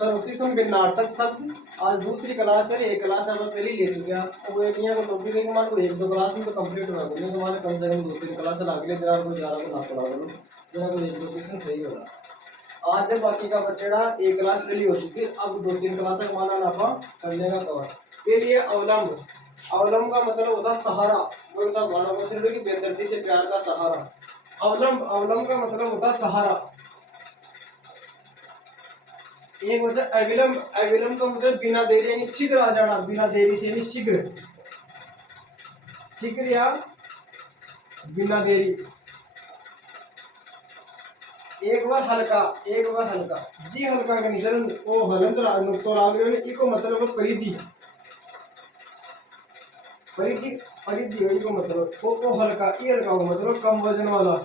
सर्वोत्तम नाटक शब्द आज दूसरी क्लास है। एक क्लास हम पहले ले चुके हैं वो एक यहाँ को टॉपिक है कि मान लो एक दो क्लास में तो कंप्लीट होगा बोले तुम्हारे कम से कम दो तीन क्लास लागले जरा को ज्यादा को ना पड़ा बोलो जरा को एक दो क्वेश्चन सही होगा। आज है बाकी का बच्चेड़ा एक क्लास पहली हो चुकी है, अब दो तीन क्लास का माना नापा कर लेगा कवर के लिए। अवलंब अवलंब का मतलब होता सहारा, वो होता गाना क्वेश्चन कि बेदर्दी से प्यार का सहारा। अवलंब अवलंब का मतलब होता सहारा। एक होता अविलंब, अविलंब का मतलब बिना देरी यानी शीघ्र आ जाना, बिना देरी से यानी शीघ्र, शीघ्र या बिना देरी। एक वह हल्का, एक वह हल्का जी हल्का का निधन ओ हलंत नुक्तो लागरे ने इको मतलब परिधि, परिधि परिधि हो इको मतलब ओ हल्का, ई हल्का हो मतलब कम वजन वाला।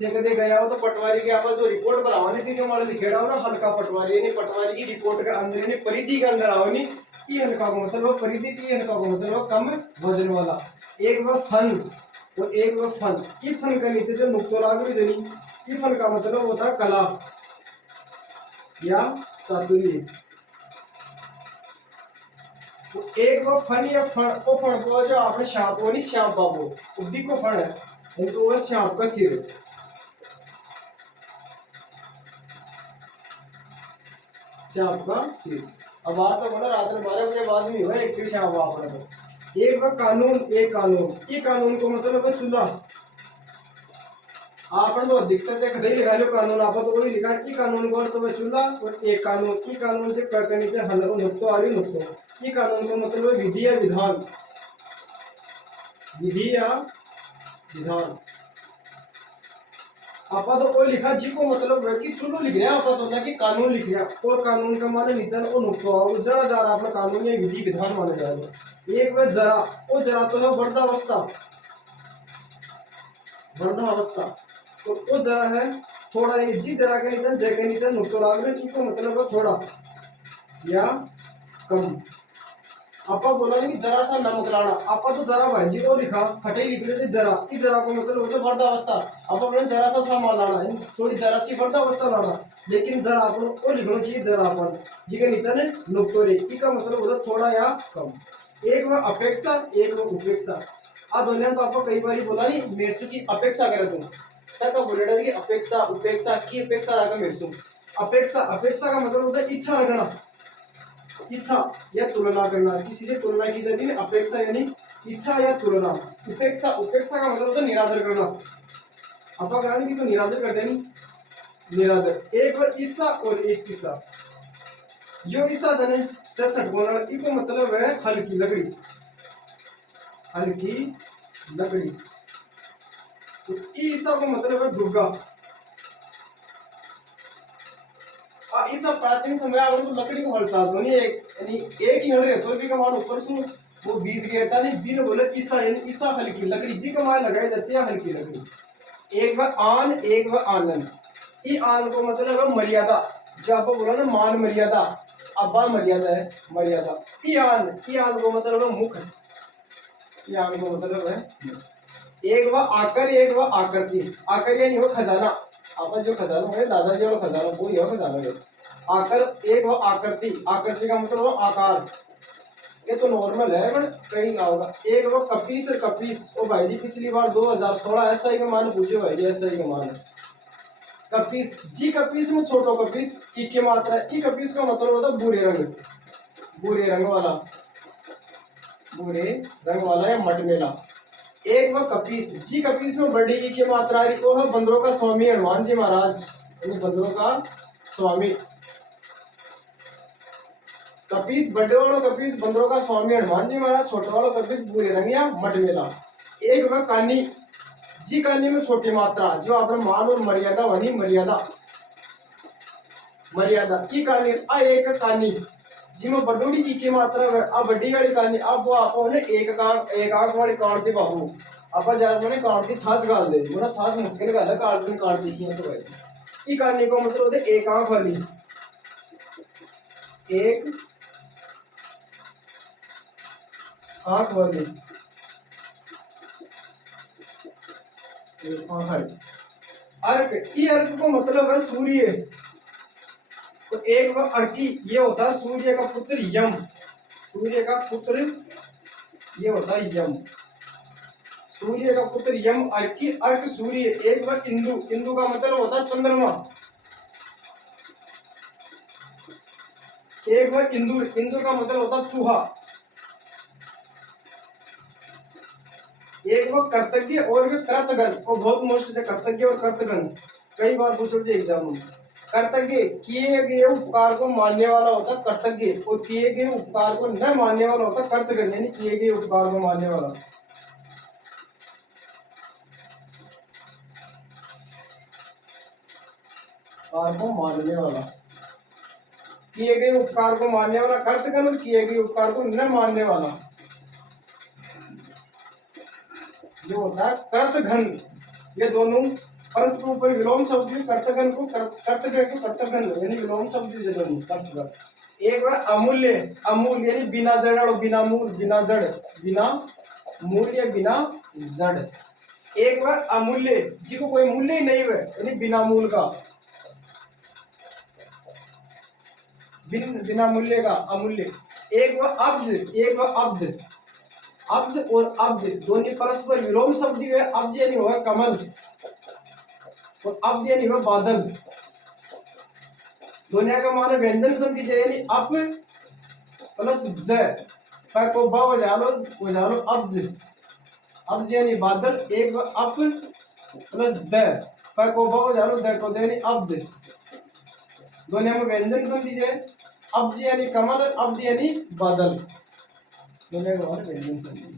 देखते गया हो तो पटवारी के आप जो रिपोर्ट बनाओ थी जो हमारे लिखेड़ा हो ना हल्का पटवारी यानी पटवारी की रिपोर्ट के अंदर यानी परिधि के अंदर आओ नहीं ई हल्का को मतलब परिधि, ई हल्का को मतलब कम वजन वाला। एक वह फन तो एक वह फन, ई फन के नीचे जो नुक्तो लाग रही जनी ई फन का मतलब होता है कला या चातुर्य। तो एक वह फन या फन को फन को जो आपने श्याम को नहीं श्याम बाबू उद्दी को फन है तो वह श्याम का सिर, श्याम का सिर। अब बात तो बोला रात में 12 बजे बाद में हुआ एक फिर श्याम आपने तो एक वह कानून, एक कानून ये कानून को मतलब है चूल्हा। आपने तो अधिकतर से खड़े लिखा लो कानून आप तो वही लिखा ई कानून को अर्थ है चूल्हा और एक कानून ई कानून से क के नीचे हल को नुक्तो आ रही नुक्तो ई कानून को मतलब है विधि या विधान, विधि या विधान। आपा तो कोई लिखा जी को मतलब है कि चुनो लिख रहे हैं आपा तो ना कि कानून लिख रहे हैं और कानून का माने नीचे वो नुक्तो आओ जरा जा रहा अपना कानून या विधि विधान माना जाएगा। एक वे जरा वो जरा तो है वृद्धावस्था, वृद्धावस्था तो वो जरा है थोड़ा यानी जी जरा के नीचे जे के नीचे नुक्तो लाग रहे को मतलब है थोड़ा या कम। आपा बोला नहीं कि जरा सा नमक लाना आपा तो जरा भाई जी को लिखा खटे लिख रहे थे जरा ई जरा को मतलब होता है वृद्धावस्था। आपा बोले जरा सा सामान लाना है थोड़ी जरा सी वृद्धावस्था लाना लेकिन जरा अपन वो लिखना चाहिए जरा अपन जी के नीचे ने नुक्तो रे ई का मतलब होता है थोड़ा या कम। एक वह अपेक्षा, एक वह उपेक्षा। आ दोनों तो आपको कई बार बोला नहीं मेरे की अपेक्षा करे तुम सका बोलेगा कि अपेक्षा उपेक्षा की अपेक्षा रखा मेरे तुम। अपेक्षा, अपेक्षा का मतलब होता है इच्छा रखना, इच्छा या तुलना करना, किसी से तुलना की जाती है अपेक्षा यानी इच्छा या तुलना। उपेक्षा, उपेक्षा का मतलब होता है निरादर करना, अपा कारण की तो निरादर करते नहीं निरादर। एक और ईसा और एक किस्सा जो ईसा जने से सटकोना इको मतलब है हल्की लकड़ी, हल्की लकड़ी। तो ईसा को मतलब है दुर्गा। इस प्राचीन समय अगर तो लकड़ी को हल चालतो नहीं एक यानी एक ही हल रहतो भी कमान ऊपर सु वो बीज गिरता नहीं बिन बोले ईसा यानी ईसा हल्की लकड़ी भी कमान लगाई जाती है हल्की लकड़ी। एक वह आन, एक वह आनंद। ई आन को मतलब है मर्यादा जो आपको बोला ना मान मर्यादा अब्बा मर्यादा है मर्यादा। ई आन को मतलब है मुख, ई आन को मतलब है। एक वह आकर, एक वह आकृति। आकर यानी वो खजाना आपा जो खजाना है दादाजी वाला खजाना वो ही खजाना है। आकर, एक वो आकृति, आकृति का मतलब वो आकार ये तो नॉर्मल है बट कहीं का होगा। एक वो कपीस, कपीस ओ भाई जी पिछली बार 2016 एसआई का मान पूछे भाई जी एसआई का मान कपीस जी कपीस में छोटो कपीस ई की मात्रा ई कपीस का मतलब होता है भूरे रंग, भूरे रंग वाला, भूरे रंग वाला या मटमेला। एक वह कपीस जी कपीस में बड़ी ई की मात्रा आ रही वो है बंदरों का स्वामी हनुमान जी महाराज यानी बंदरों का स्वामी। कपीस बड़े वाला कपीस बंदरों का स्वामी हनुमान जी महाराज, छोटा वाला कपीस भूरे रंग या मटमेला। एक वह कानी जी कानी में छोटी मात्रा जो आपने मान और मर्यादा वही मर्यादा, मर्यादा ई कानी आ एक कानी जी में बडोड़ी ई की मात्रा आ बड़ी वाली कानी अब वो आपको ने एक आंख वाली काट दी बाबू आपा जार मैंने काट दी छाछ गाल दे मोरा छाछ मुश्किल गाल काट दी की तो भाई ई कानी को मतलब होते एक आंख वाली, एक आंख वाली अर्क, ई अर्क को मतलब है सूर्य। तो एक वह अर्की, ये होता है सूर्य का पुत्र यम। सूर्य का पुत्र ये होता है यम। सूर्य का पुत्र यम अर्की, अर्क सूर्य। एक वह इंदु, इंदु का मतलब होता है चंद्रमा। एक वह इंदु, इंदु का मतलब होता है चूहा। एक वह कर्तज्ञ और कर्तगन, और बहुत मुश्किल से कर्तज्ञ और कर्तगन कई बार पूछोगे एग्जाम में। कर्तज्ञ किए गए उपकार को मानने वाला होता कर्तज्ञ, और किए गए उपकार को न मानने वाला होता कर्तगन, यानी किए गए उपकार को मानने वाला। उपकार को मानने वाला, किए गए उपकार को मानने वाला कर्तगन, और किए गए उपकार को न मानने वाला जो होता है कर्तघन। ये दोनों परस्पर ऊपर विलोम शब्द, कर्तघन को कर्तघन को कर्तघन, यानी विलोम शब्द ये दोनों परस्पर। एक है अमूल्य, अमूल यानी बिना जड़ और बिना मूल, बिना जड़, बिना मूल या बिना जड़। एक है अमूल्य, जिसको कोई मूल्य ही नहीं है, यानी बिना मूल का, बिना मूल्य का अमूल्य। एक वह अब्ज, एक वह अब्द। अब्ज और अब्द दोनों परस्पर विलोम शब्द है। अब्ज यानी होगा कमल, और अब्द यानी होगा बादल। दोनों का मान व्यंजन संधि है, यानी अप प्लस ज, पर को ब वजालो अब्ज। अब्ज यानी बादल। एक अप प्लस द, पर को ब वजालो द को यानी अब्द। दोनों में व्यंजन संधि है। अब्ज यानी कमल, अब्द यानी बादल। दोनों का मान व्यंजन संधि।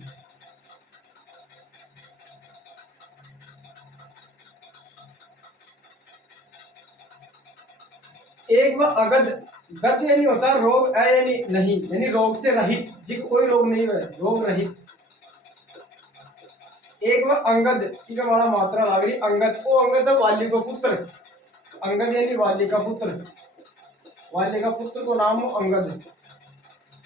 एक वह अगध, गद यानी होता है रोग, है यानी नहीं, यानी रोग से रहित, जिसको कोई रोग नहीं है, रोग रहित। एक वह अंगद, ठीक है, हमारा मात्रा लग रही अंगद, वो अंगद है वाली का पुत्र। अंगद यानी वाली का पुत्र, वाली का पुत्र को नाम हो अंगद।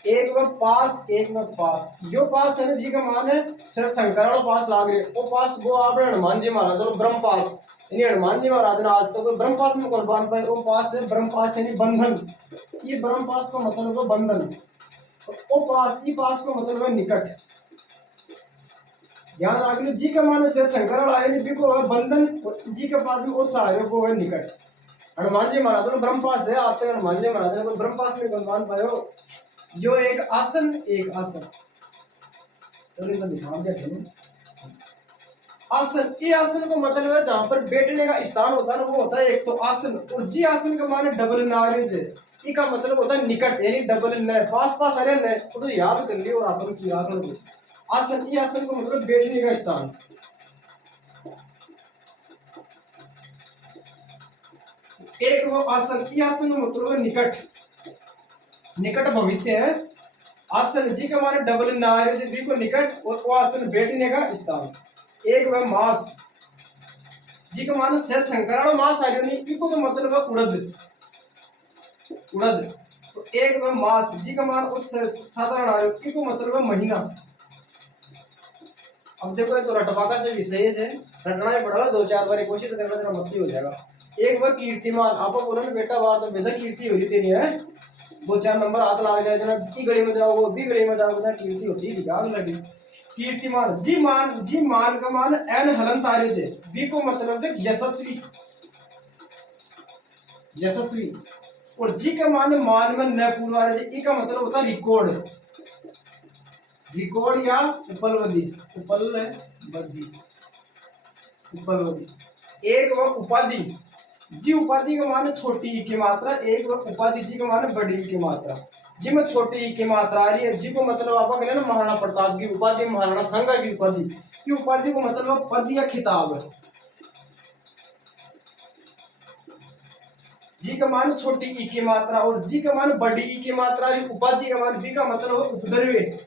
एक वह पास, एक वह पास, जो पास है ना जी का मान है शंकराचार्य पास लाग रहे, वो पास वो आप हनुमान जी महाराज और ब्रह्म पास, यानी हनुमान जी महाराज ने आज तक तो ब्रह्म पास में कौन बांध पाए, वो पास है ब्रह्म पास यानी बंधन। ये ब्रह्म पास का मतलब है बंधन, वो पास, ये पास का मतलब है निकट। ध्यान रख लो, जी का मान से शंकराचार्य को है बंधन, जी के पास में वो सहायक को है निकट। हनुमान जी महाराज ने ब्रह्म पास है, आज तक हनुमान जी महाराज ने ब्रह्म पास में कौन बांध पाए हो। यो एक आसन, एक आसन, चलो ध्यान देखें। आसन, ये आसन को मतलब है जहां पर बैठने का स्थान होता है ना, वो होता है एक तो आसन। और जी आसन का माने डबल नारिज है, इसका मतलब होता है निकट, यानी डबल न, पास पास अरे न, तो याद कर लियो और आपन की याद कर लो। आसन, ये आसन को मतलब बैठने का स्थान। एक वो आसन, ये आसन का मतलब है निकट, निकट भविष्य है। आसन जी का माने डबल नारिज, बी को निकट, और वो आसन बैठने का स्थान। एक वह मास, जी का मान से शंकराचार्य मास आ नहीं, इको तो मतलब है उड़द, उड़द। तो एक वह मास, जी का मान उस साधारण आ इको मतलब है महीना। अब देखो ये तो रटवाका से विशेष है, रटना ही पड़ेगा, दो चार बार कोशिश करना, तेरा मत्ती हो जाएगा। एक वह कीर्तिमान, आपको बोलो ना बेटा बार तो बेटा कीर्ति हो रही तेरी है, दो चार नंबर हाथ लग जाए जना, की गली में जाओ वो भी गली में जाओ, कीर्ति होती है दिमाग लगी। कीर्तिमान, जी मान, जी मान का मान एन हलन तारे जे, बी को मतलब है यशस्वी, यशस्वी। और जी का मान में न पूर्वार्ज, ई का मतलब होता है रिकॉर्ड, रिकॉर्ड या उपलब्धि, उपलब्धि, उपलब्धि। एक वह उपाधि, जी उपाधि का मान छोटी ई की मात्रा, एक वह उपाधि जी का मान बड़ी ई की मात्रा। जी में छोटी ई की मात्रा आ रही है, जी को मतलब आपका कहना ना महाराणा प्रताप की उपाधि, महाराणा संगा की उपाधि, की उपाधि को मतलब पद या खिताब है। जी का मान छोटी ई की मात्रा और जी का मान बड़ी ई की मात्रा, उपाधि का मान बी का मतलब उपद्रव्य,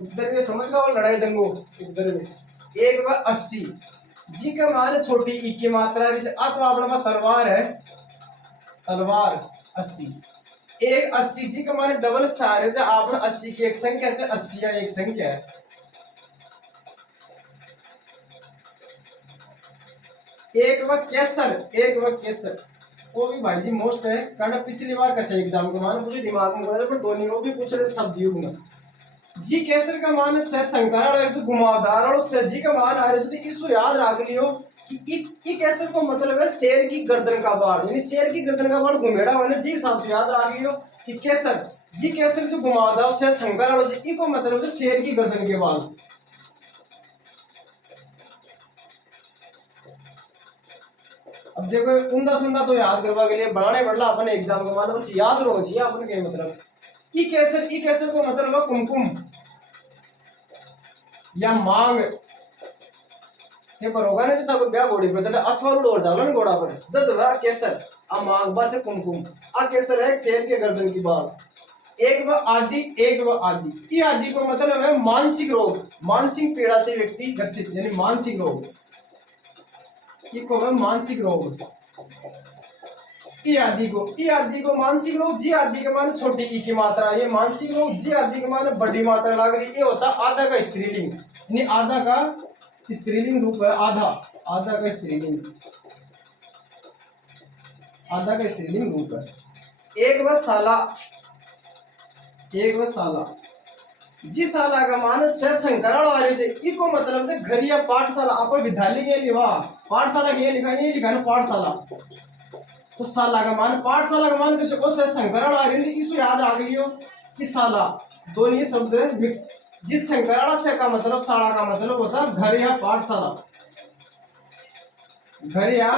उपद्रव्य समझ लो, लड़ाई दंगो उपद्रव्य। एक वह 80, जी का मान छोटी ई की मात्रा, तो अपना तलवार है, तलवार 80। एक 80 जी का मान डबल सार है, जब आपने 80 की एक संख्या है, 80 एक संख्या है। एक व केसर, एक व केसर, वो भी भाई जी मोस्ट है कारण पिछली बार कैसे एग्जाम के मान मुझे दिमाग में पर दोनों वो भी पूछ रहे शब्द युग में। जी केसर का मान से संकरण है तो घुमावदार और से जी का मान आ रहे तो इसको याद रख लियो कि ई केसर को मतलब है शेर की गर्दन का बाढ़, यानी शेर की गर्दन का बाढ़ घुमेड़ा होने जी हिसाब से याद रख लियो कि केसर जी केसर जो घुमावदार से संकरण और जी को मतलब है शेर की गर्दन के बाल। अब देखो उंदा सुंदा तो याद करवा के लिए बनाने पड़ला अपने एग्जाम के बाद बस याद रहो जी आपने क्या मतलब ई केसर को मतलब है कुमकुम या मांग हे पर होगा ना जब ब्याह घोड़ी पर चले अश्वारूढ़ और जाला ना घोड़ा पर जब वह केसर आ मांग बाचे कुमकुम आ केसर है शेर के गर्दन की बाल। एक व आदि, एक व आदि, ये आदि को मतलब है मानसिक रोग, मानसिक पीड़ा से व्यक्ति ग्रसित यानी मानसिक रोग, को है मानसिक रोग। ई आदि को मानसिक रोग, जी आदि के मान छोटी ई की मात्रा, ये मानसिक रोग, जी आदि के मान बड़ी मात्रा लग रही, ये होता आधा का स्त्रीलिंग, यानी आधा का स्त्रीलिंग रूप है, आधा, आधा का स्त्रीलिंग, आधा का स्त्रीलिंग रूप है। एक व साला, एक व साला, जी साला का मान से संकरण वाले से इको मतलब से घर या पाठशाला, आप विद्यालय के लिए वाह पाठशाला के लिखा ये लिखा है पाठशाला, तो साला का मान पाठशाला का मान किसी को से संकरण आ रही इसको याद रख लियो कि साला दोनों ये शब्द मिक्स। जिस संकरण से का मतलब साला का मतलब होता है घर या पाठशाला, घर या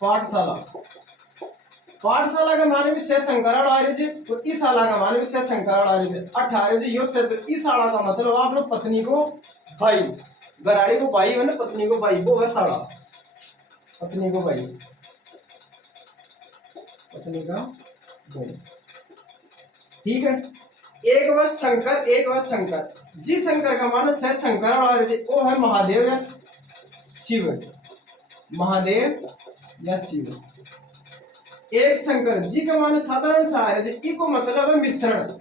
पाठशाला, पाठशाला का माने भी से संकरण आ रही है तो इस शाला का माने भी से संकरण आ रही है। 18 यो शब्द इस शाला का मतलब आप लोग पत्नी को भाई, गराड़ी को भाई है ना, पत्नी को भाई, वो है साड़ा, पत्नी को भाई, पत्नी का भाई, ठीक है। एक व शंकर, एक व शंकर, जी शंकर का मान से संकरण आ रही है वो है महादेव या शिव, महादेव या शिव। एक शंकर जी का मान साधारण सा है जी को मतलब है मिश्रण,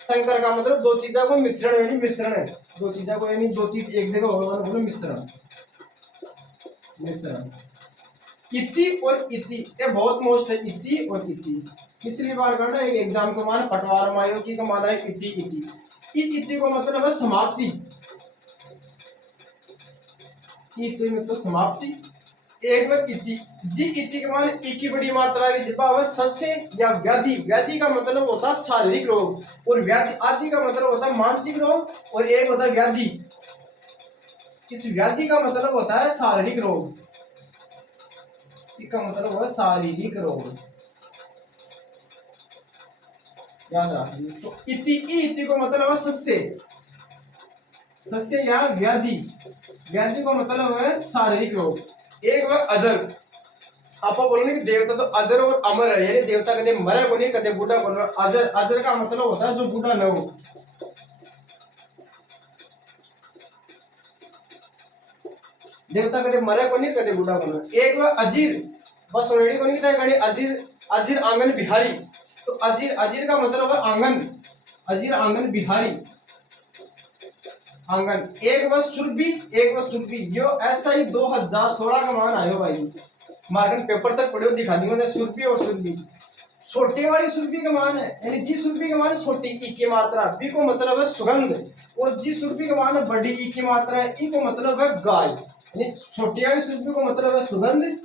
शंकर का मतलब दो चीजों को मिश्रण यानी मिश्रण है, दो चीजों को यानी दो चीज एक जगह होगा बोलो मिश्रण, मिश्रण। इति और इति ये बहुत मोस्ट है, इति और इति पिछली बार करना एक एग्जाम को मान पटवार मायो की का मान है इति इति, इति को मतलब है समाप्ति, इति में तो समाप्ति। एक बार इति, जी इति के मान ई की बड़ी मात्रा है जिबा सस्य या व्याधि, व्याधि का मतलब होता है शारीरिक रोग, और व्याधि आदि का मतलब होता है मानसिक रोग, और एक होता है व्याधि, इस व्याधि का मतलब होता है शारीरिक रोग, इसका मतलब होता है शारीरिक रोग, याद रखिए। तो इति को मतलब है सस्य, सस्य या व्याधि, व्याधि को मतलब है शारीरिक रोग। एक वह अजर, आप बोलोगे कि देवता तो अजर और अमर है, यानी देवता कदे मरे को नहीं कदे बूढ़ा बोल रहा। अजर, अजर का मतलब होता है जो बूढ़ा न हो, देवता कदे मरे को नहीं कदे बूढ़ा बोल रहा। एक वह अजीर, बस रेडी को नहीं कहता गाड़ी अजीर, अजीर आंगन बिहारी, तो अजीर, अजीर का मतलब है आंगन, अजीर आंगन बिहारी, आंगन। एक व सुरभि, एक व सुरभि, यो ऐसा ही 2016 का मान आयो भाई, मार्केट पेपर तक पढ़े दिखा दूंगा सुरभि और सुरभि। छोटे वाली सुरभि का मान है यानी जी सुरभि का मान छोटी ई की मात्रा, बी को मतलब है सुगंध, और जी सुरभि का मान बड़ी ई की मात्रा है, ई को मतलब है गाय, यानी छोटी वाली सुरभि को मतलब है सुगंध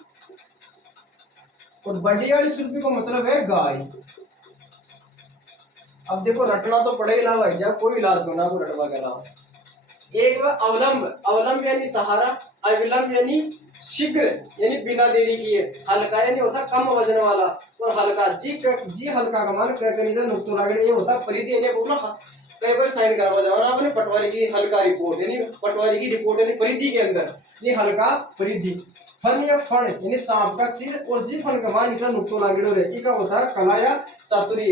और बड़ी वाली सुरभि को मतलब है गाय। अब देखो रटना तो पड़ेगा ना भाई, जब कोई इलाज होना को रटवा के अलावा। एक वह अवलंब, अवलंब यानी सहारा, अविलंब यानी शीघ्र यानी बिना देरी किए, हल्का यानी होता कम वजन वाला, और हल्का जी हल्का का मान नुक्तो लागण ये होता परिधि यानी बोला कई बार साइन करवा जाओ ना आपने पटवारी की हल्का रिपोर्ट यानी पटवारी की रिपोर्ट यानी परिधि के अंदर ये हल्का परिधि। फन या फण यानी सांप का सिर, और जी फन का मान नीचा नुक्तो लागण रे का होता है कला या चातुर्य,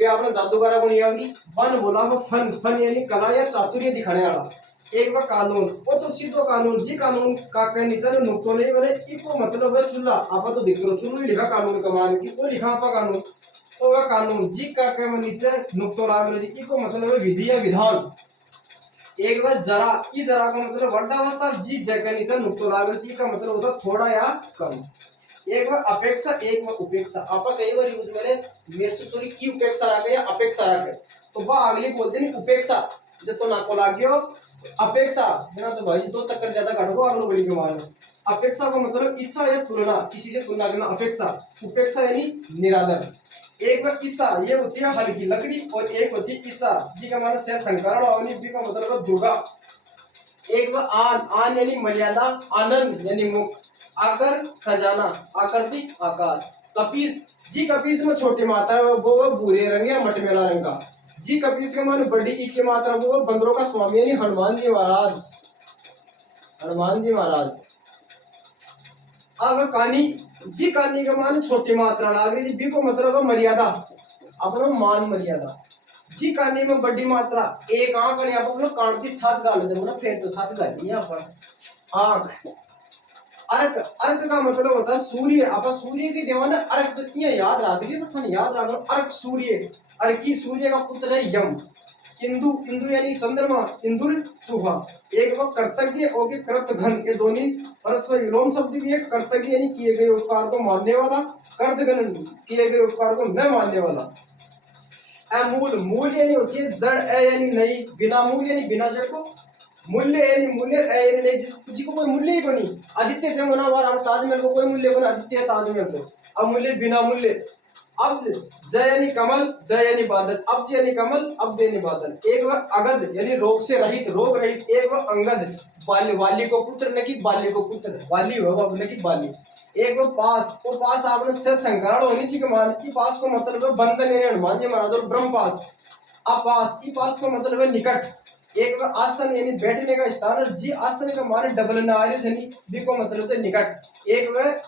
ये आपने जादूगरा को नहीं आएगी। फन बोला वो फन, फन यानी कला या चातुर्य दिखाने वाला। एक वह कानून, वो तो सीधो कानून, जी कानून का नीचे नुक्तो नहीं बने इको मतलब है चूल्हा, आप तो दिख रहे चूल्हा लिखा कानून का मान की वो लिखा आपा कानून, तो वह कानून जी का नीचे नुक्तो लाग रहे जी इको मतलब है विधि या विधान। एक बार जरा, ई जरा का मतलब वर्धावस्था जी जगनीचा नुकतो लागू जी का मतलब होता थोड़ा या कम। एक बार अपेक्षा, एक बार उपेक्षा। आपा कई बार यूज मेरे मेरे से सॉरी की उपेक्षा रखे या अपेक्षा रखे, तो वह अगली बोलते नहीं उपेक्षा जब तो नाको लाग्यो अपेक्षा जना तो भाई दो चक्कर ज्यादा काटो अगलो बड़ी के मान। अपेक्षा का मतलब इच्छा या तुलना, किसी से तुलना करना अपेक्षा। उपेक्षा यानी निरादर। एक बार ईसा ये होती है हल्की लकड़ी, और एक होती है ईसा जी का मतलब से संकरण अवनी भी का मतलब है दुर्गा। एक बार आन, आन यानी मर्यादा, आनंद यानी मुख, आकर खजाना, आकृति आकार। कपीस जी कपीस में छोटी मात्रा है वो भूरे रंग या मटमेला रंग का। जी कपीस के मान बड़ी ई की मात्रा वो बंदरों का स्वामी यानी हनुमान जी महाराज, हनुमान जी महाराज। अब कानी जी कानी का मान छोटी मात्रा लाग रही जी बी को मतलब है मर्यादा, अपना मान मर्यादा। जी कानी में बड़ी मात्रा एक आंख और यहाँ पर कान की छाछ गाल दे मतलब फिर तो छाछ गाली यहाँ पर आंख। अर्क, अर्क का मतलब होता है सूर्य। आप सूर्य की देवाना अर्क तो ये याद रख लीजिए, बस याद रख लो अर्क सूर्य। अर्की सूर्य का पुत्र है यम। इंदु, इंदु यानी चंद्रमा, इंदुर चूहा। एक वो कर्तज्ञ और के कृत घन, ये दोनों परस्पर विलोम शब्द भी है। कर्तज्ञ यानी किए गए उपकार को मानने वाला, कर्त घन किए गए उपकार को न मानने वाला। अमूल, मूल यानी होती है जड़, है यानी नहीं, बिना मूल यानी बिना जड़ को, मूल्य यानी मूल्य, है यानी नहीं जिसको कोई मूल्य ही नहीं। आदित्य से होना वाला ताजमहल को कोई मूल्य को, आदित्य ताजमहल को अमूल्य बिना मूल्य। अब्ज, ज यानी कमल, द यानी बादल, अब्ज यानी कमल, अब्द यानी बादल। एक वह अगध यानी रोग से रहित, रोग रहित। एक वह अंगद, बाल्य, वाली को पुत्र न कि बाल्य को पुत्र, वाली हो अब न कि बाल्य। एक वो पास, वो पास आपने से संकरण होनी चाहिए मान की पास को मतलब है बंधन यानी हनुमान जी महाराज और ब्रह्म पास। अपास, ई पास को मतलब है निकट। एक वह आसन यानी बैठने का स्थान, और जी आसन का मान डबल नारिश यानी बी को मतलब है निकट। एक वह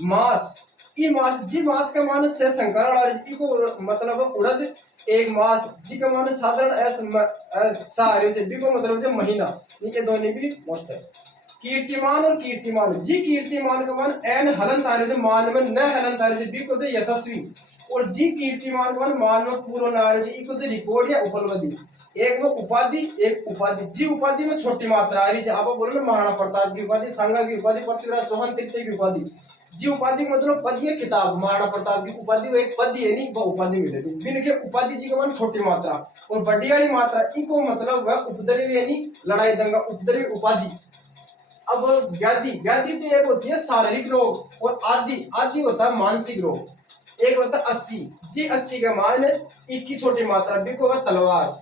मास, ई मास, जी मास का मान से संकरण और जी को मतलब है उड़द। एक मास जी का मान साधारण सारे से बी को मतलब है महीना। ये दोनों भी मोस्ट है। कीर्तिमान और कीर्तिमान, जी कीर्तिमान का मान एन हलन तारे जो मान में न हलन तारे जो बी को जो यशस्वी, और जी कीर्तिमान का मान में पूर्व नारे जो ई को जो रिकॉर्ड या उपलब्धि। एक वो उपाधि, एक उपाधि। जी उपाधि में छोटी मात्रा आ रही है, आप बोलो ना महाराणा प्रताप की उपाधि, सांगा की उपाधि, पृथ्वीराज चौहान तृतीय की उपाधि। जी उपाधि मतलब पद या किताब, महाराणा प्रताप की उपाधि वो एक पद है नहीं, वो उपाधि मिलेगी। बिन के उपाधि जी का मान छोटी मात्रा, और बड़ी वाली मात्रा ई को मतलब वह उपद्रवी यानी लड़ाई दंगा, उपद्रवी उपाधि। अब व्याधि, व्याधि तो एक होती है शारीरिक रोग, और आदि, आदि होता है मानसिक रोग। एक होता है 80, जी 80 का मान है एक की छोटी मात्रा, बी को वह तलवार,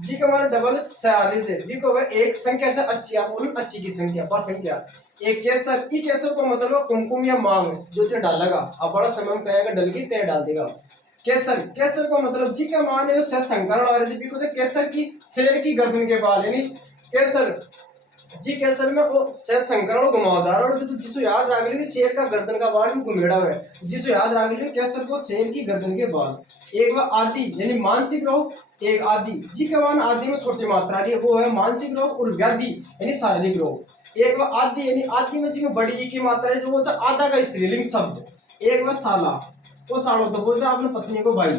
जी का मान डबल 46 है, बी को वह एक संख्या से 80, आप बोलो 80 की संख्या पर संख्या। एक केसर, ई केसर को मतलब है कुमकुम या मांग जो ते डालेगा, अब बड़ा समय में कहेगा डलगी ते डाल देगा। केसर, केसर को मतलब जी का मान है संकरण, और जी को केसर की शेर की गर्दन के बाल यानी केसर। जी कैसल में वो से संकरण घुमावदार, और तो जिसको याद रख लियो शेर का गर्दन का बाल भी घुमेड़ा हुआ है, जिसको याद रख लियो कैसल को शेर की गर्दन के बाल। एक वह आदि यानी मानसिक रोग, एक आदि जी के मान आदि में छोटी मात्रा रही है वो है मानसिक रोग, और व्याधि यानी शारीरिक रोग। एक वह आदि यानी आदि में जी में बड़ी ई की मात्रा है जो वो तो आधा का स्त्रीलिंग शब्द। एक वह साला, वो सालो तो बोलते अपने पत्नी को भाई।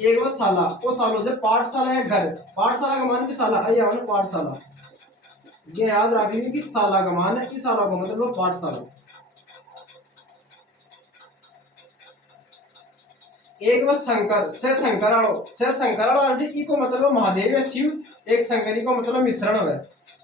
एक वह साला, वो सालो जब पाठशाला है घर, पाठशाला का मान भी साला है, पाठशाला। ये याद रख लीजिए कि साला का मान है, इस साला का मतलब पाठशाला। एक वह शंकर, से शंकराणो, से शंकराणो अर्थ ई को मतलब महादेव या शिव, एक शंकरी को मतलब मिश्रण है।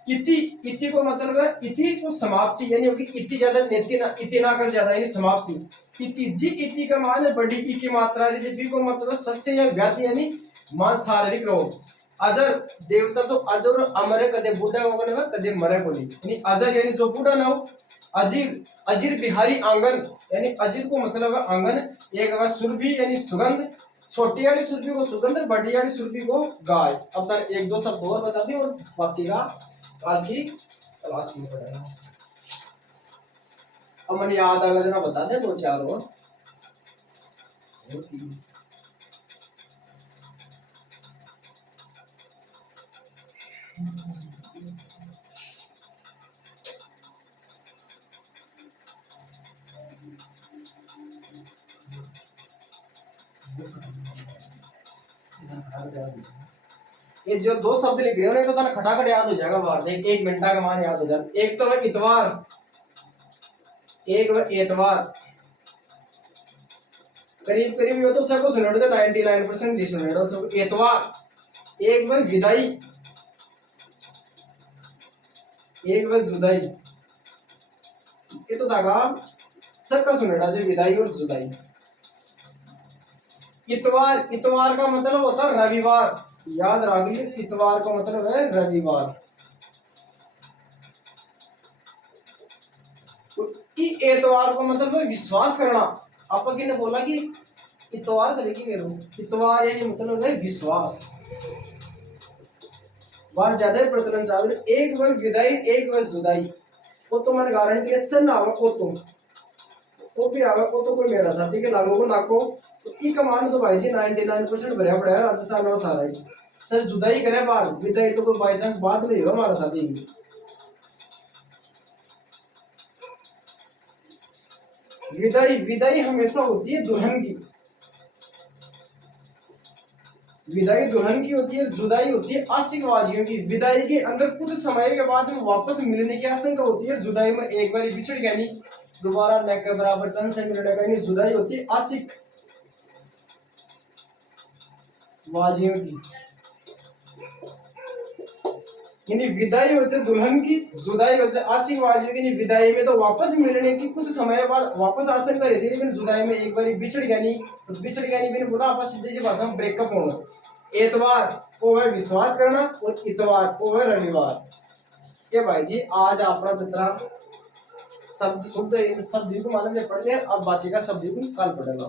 इति, इति को मतलब है इति को समाप्ति यानी होगी, इति ज्यादा नेति ना, इति ना कर ज्यादा यानी समाप्ति। इति, जी इति का मान है बड़ी ई की मात्रा है, जी बी को मतलब सस्य या व्याधि यानी मान शारीरिक रोग। अजर, देवता तो अजर अमर कदे बूढ़ा होगा ना कदे मरे बोली, यानी अजर यानी जो बूढ़ा ना हो। अजीर, अजीर बिहारी आंगन, यानी अजीर को मतलब है आंगन। एक है सुरभि यानी सुगंध, छोटी वाली सुरभि को सुगंध, बड़ी वाली सुरभि को गाय। अब तक एक दो शब्द और बता दिए, और बाकी का काल की क्लास में पढ़ेगा। अब मैंने याद आ गया बता दें दो चार और। ये जो दो शब्द लिख रहे हो ना, ये तो थाना खटाखट याद हो जाएगा बाहर, एक मिनटा का मान याद हो जाएगा। एक तो है इतवार, एक है एतवार। करीब करीब ये तो सबको सुनेड़ो, 99% सुनेड़ो सब एतवार। एक है विदाई, एक है जुदाई। ये तो धागा सबका सुनेड़ा जो विदाई और जुदाई। इतवार, इतवार का मतलब होता है रविवार, याद रख ली, इतवार का मतलब है रविवार। एतवार का मतलब है विश्वास करना। आपा किने बोला कि इतवार करेगी करो, इतवार यानी मतलब है विश्वास। बार ज्यादा प्रचलन चालू। एक वह विदाई, एक वह जुदाई। वो तो मैंने गारंटी है सन आवे वो भी आवे, वो तो कोई मेरा साथी के लागो को नाको। तो ई कमान तो भाई जी 99% भरया पड़ा है राजस्थान और सारा ही। सर जुदाई करे बार, विदाई तो कोई बाई चांस बात नहीं हो हमारा साथी की। विदाई, विदाई हमेशा होती है दुल्हन की, विदाई दुल्हन की होती है। जुदाई होती है आशिकबाजियों की। विदाई के अंदर कुछ समय के बाद में वापस मिलने की आशंका होती है। जुदाई में एक बार बिछड़ गया नहीं दोबारा न के बराबर तन से मिलने का नहीं। जुदाई होती है आशिक बाजियों की, यानी विदाई हो जाए दुल्हन की, जुदाई हो जाए आशिक बाजियों की। विदाई में तो वापस मिलने की कुछ समय बाद वापस आशंका रहती है, लेकिन जुदाई में एक बार बिछड़ गया नहीं तो बिछड़ गया नहीं, मैंने बोला आपस सीधी सी भाषा में ब्रेकअप होना। एतवार वो है विश्वास करना और इतवार वो है रविवार। ये भाई जी आज अपना जितना शब्द शुद्ध शब्द को मालूम से पढ़ लिया, अब बाकी का शब्द को कल पढ़ेगा।